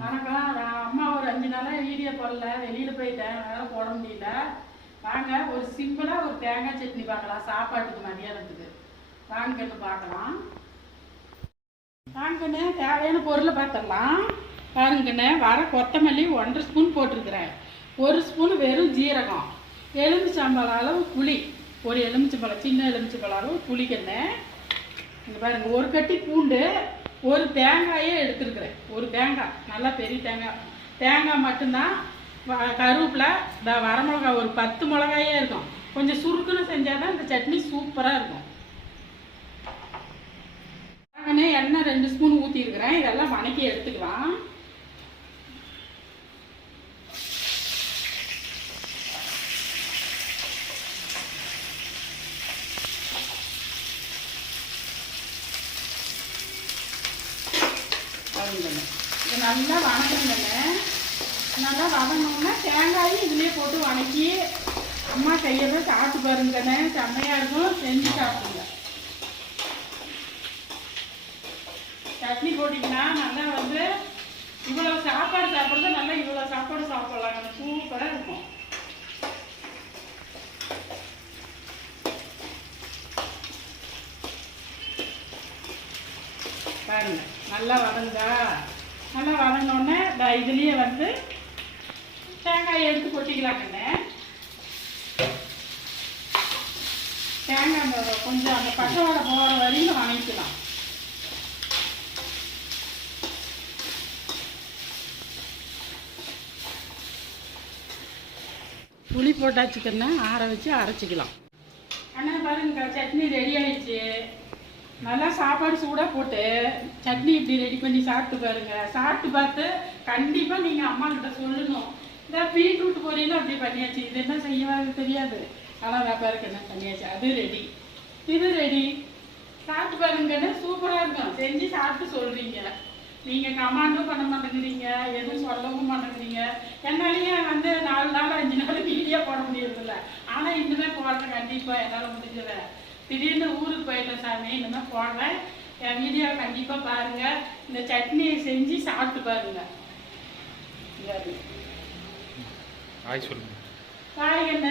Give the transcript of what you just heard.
வணக்கம். அம்மா ஒரு 5 நாளாக வீடியோ போடல, வெளியில் போயிட்டேன், அதனால் போட முடியல. வாங்க ஒரு சிம்பிளாக ஒரு தேங்காய் சட்னி பார்க்கலாம் சாப்பாட்டுக்கு மதியானத்துக்கு. வாங்கன்னு பார்க்கலாம். வாங்கன்னு தேவையான பொருளை பார்த்துடலாம். பாருங்கண்ணே, வர கொத்தமல்லி 1½ ஸ்பூன் போட்டிருக்கிறேன். 1 ஸ்பூன் வெறும் ஜீரகம், எலுமிச்சம்பழம் அளவு புளி, ஒரு எலுமிச்சம்பழம் சின்ன எலுமிச்சம்பழம் அளவு புளிக்கண்ணே. இங்கே பாருங்கள், ஒரு கட்டி பூண்டு, ஒரு தேங்காயே எடுத்துருக்குறேன். ஒரு தேங்காய், நல்லா பெரிய தேங்காய் மட்டும்தான். கருவேப்பிலை, வரமிளகா ஒரு 10 மிளகாயே இருக்கும். கொஞ்சம் சுருக்குன்னு செஞ்சால் தான் இந்த சட்னி சூப்பராக இருக்கும். எண்ணெய் 2 ஸ்பூன் ஊற்றிருக்கிறேன். இதெல்லாம் வணக்கி எடுத்துக்கலாம். இது நல்லா வணங்குங்க. நல்லா வதங்கணும்னா தேங்காயும் இதுலேயே போட்டு வணக்கி அம்மா கையதை சாப்பிட்டு பாருங்கண்ணே, செம்மையாக இருக்கும். செஞ்சு சாப்பிடுங்க. சட்னி போட்டிங்கன்னா நல்லா இவ்வளோ சாப்பாடு சாப்பிட்றது நல்லா இவ்வளோ சாப்பாடு சாப்பிட்லாங்க, சூப்பராக இருக்கும். பாருங்க, நல்லா வதங்குதா? நல்லா வதங்கினோடனே இதுலேயே தேங்காய் எடுத்து கொட்டிக்கலாங்கண்ணே. தேங்காய் கொஞ்சம் அந்த பச்சைவாடை போகிற வரையும் வதக்கிக்கலாம். புளி போட்டாச்சுக்கண்ணே, ஆற வச்சு அரைச்சிக்கலாம். அண்ணா பாருங்க, சட்னி ரெடி ஆயிடுச்சு. நல்லா சாப்பாடு சூடாக போட்டு சட்னி இப்படி ரெடி பண்ணி சாப்பிட்டு பாருங்க. சாப்பிட்டு பார்த்து கண்டிப்பாக நீங்கள் அம்மா கிட்ட சொல்லணும். இந்த பீட்ரூட் பொரியலும் அப்படி பண்ணியாச்சு. இது என்ன செய்யவாது தெரியாது, ஆனால் வியாபாருக்கு என்ன பண்ணியாச்சு. அது ரெடி, இது ரெடி. சாப்பிட்டு பாருங்கன்னு சூப்பராக இருக்கும். செஞ்சு சாப்பிட்டு சொல்கிறீங்க. நீங்கள் கமாண்டும் பண்ண மாட்டேங்கிறீங்க, எதுவும் சொல்லவும் மாட்டேங்கிறீங்க. என்னாலையும் 4 நாள் 5 நாள் வீடியோ போட முடியறதில்ல. ஆனால் இனிமேல் போடுறேன் கண்டிப்பாக, என்னால் முடிஞ்சதை. திடீர்னு ஊருக்கு போயிட்டேன் சாமி, இனிமேல் போடுறேன். என் வீடியோவை கண்டிப்பாக பாருங்கள். இந்த சட்னியை செஞ்சு சாப்பிட்டு பாருங்க. பாய் என்ன